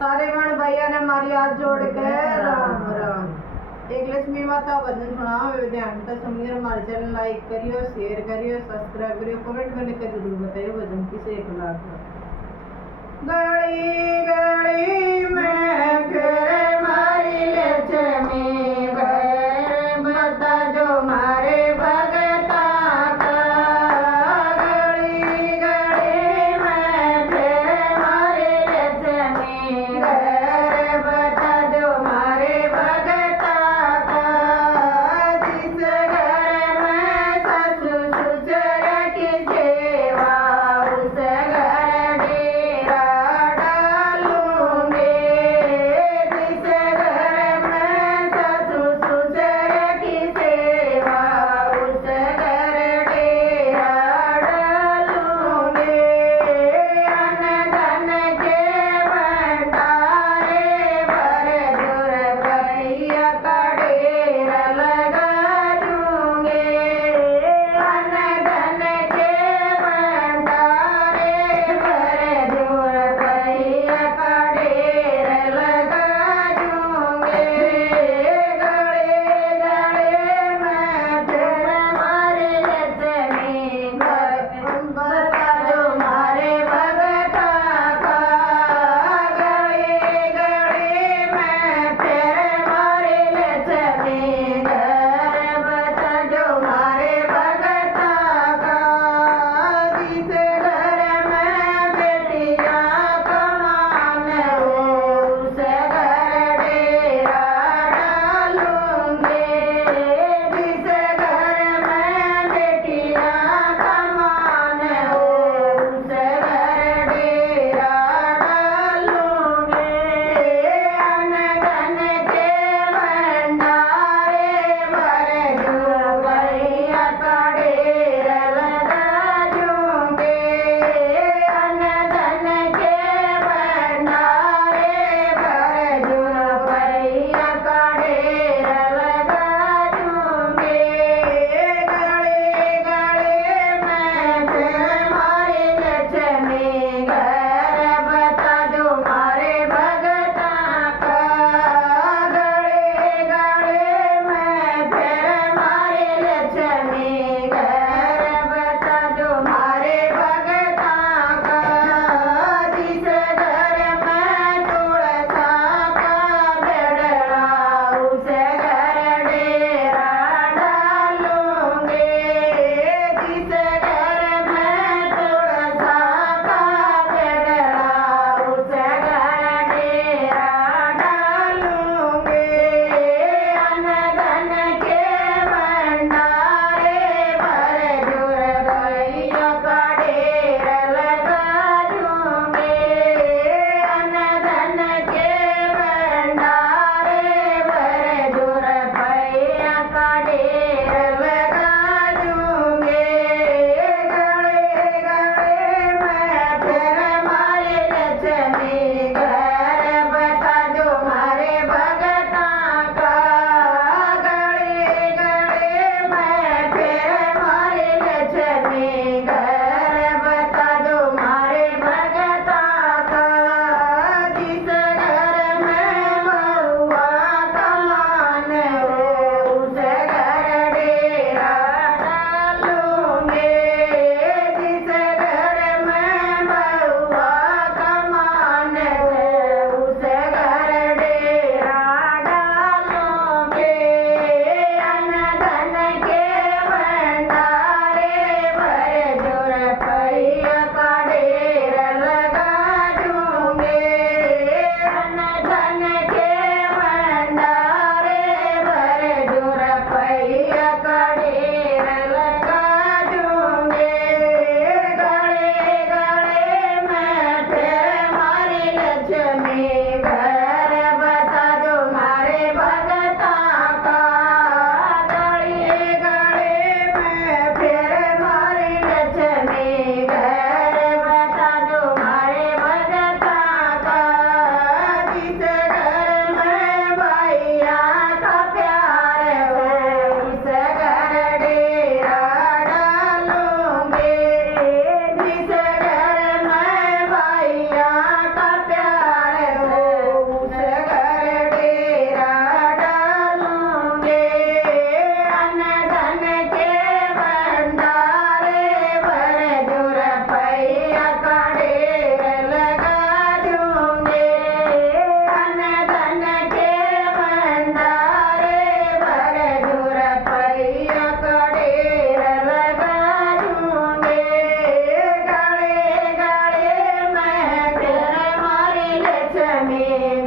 सारे बहन भैया ने हमारी हाथ जोड़ के राम राम। एक लक्ष्मी माता भजन सुनाओ ध्यान तक समझिए। हमारे चैनल लाइक करियो, शेयर करियो, सब्सक्राइब करियो, कमेंट करने का जरूर बताइए भजन किसे एक लाख। गली गली में फिर मारी लक्ष्मी घर बता जो मारे भगता का। गली गली में फिर मारी लक्ष्मी घर बता जो मारे भगता का। जिस घर में ससुर ससुर की सेवा उस घर डेरा डालूंगे। जिस घर में ससुर ससुर की सेवा उस घर डेरा डालूंगे। अन्न धन के भंडारे भर जुर भैया का डेरा लगा दूंगे। अन्न धन के भंडारे भर जुर भैया का डेरा लगा दूंगे। गले गले में फिर मारे लक्ष्मी घर बता जो मारे भगता का। गले गले में फिर मारे लक्ष्मी घर बता जो मारे भगता का। जिस घर में बेटियां कमान हो उस घर डेरा डालूंगे। जिस घर में बेटियां कमान हो उस घर डेरा डालूंगे। अन्न धन के भंडारे भर जो भैया का डेरा लगा दूंगे। अन्न धन के भंडारे भर जो भैया का डेरा लगा दूंगे। गले गले में फिर मारी लक्ष्मी घर बता जो मारे भगता का। गले गले में फिर मारी लक्ष्मी घर बता जो मारे भगता का। जिस घर में तुलसा का बेड़ला उस घर डेरा डालूंगे। जिस घर में तुलसा का बेड़ला उस घर डेरा डालूंगे। अन्न धन के भंडारे भर जुर भैया का डेरा लगा दूंगे। अन्न धन के भंडारे भर जुर भैया का डेरा लगा दूंगे। गले गले में फिर मारे लक्ष्मी घर बता जो मारे भगता का। गले गले में फिर मारे लक्ष्मी घर बता जो मारे भगता का। जिस घर में बहुआ कमान हो उस घर डेरा डालूंगे। जिस घर में बहुआ कमान हो में